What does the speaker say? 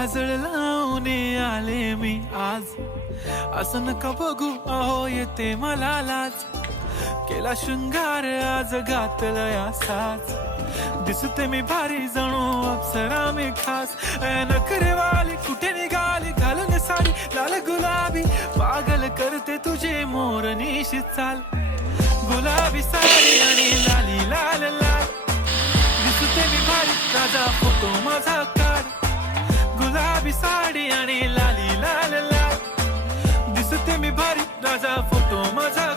काजळ लावून आले मी आज, असं नका बघू अहो येते मला लाज. केला शृंगार आज घातला या साज, दिसते मी भारी जणू अप्सरा मी खास. नखरेवाली कुठे निघाली घालून साडी लाल गुलाबी, पागल करते तुझे मोरनीशी चाल. गुलाबी साडी आणि लाली लाल लाल, दिसते मी भारी राजा फोटो माझा काढ. गुलाबी साडी आणि लाली लाल लाल, दिसते मी भारी राजा फोटो माझा.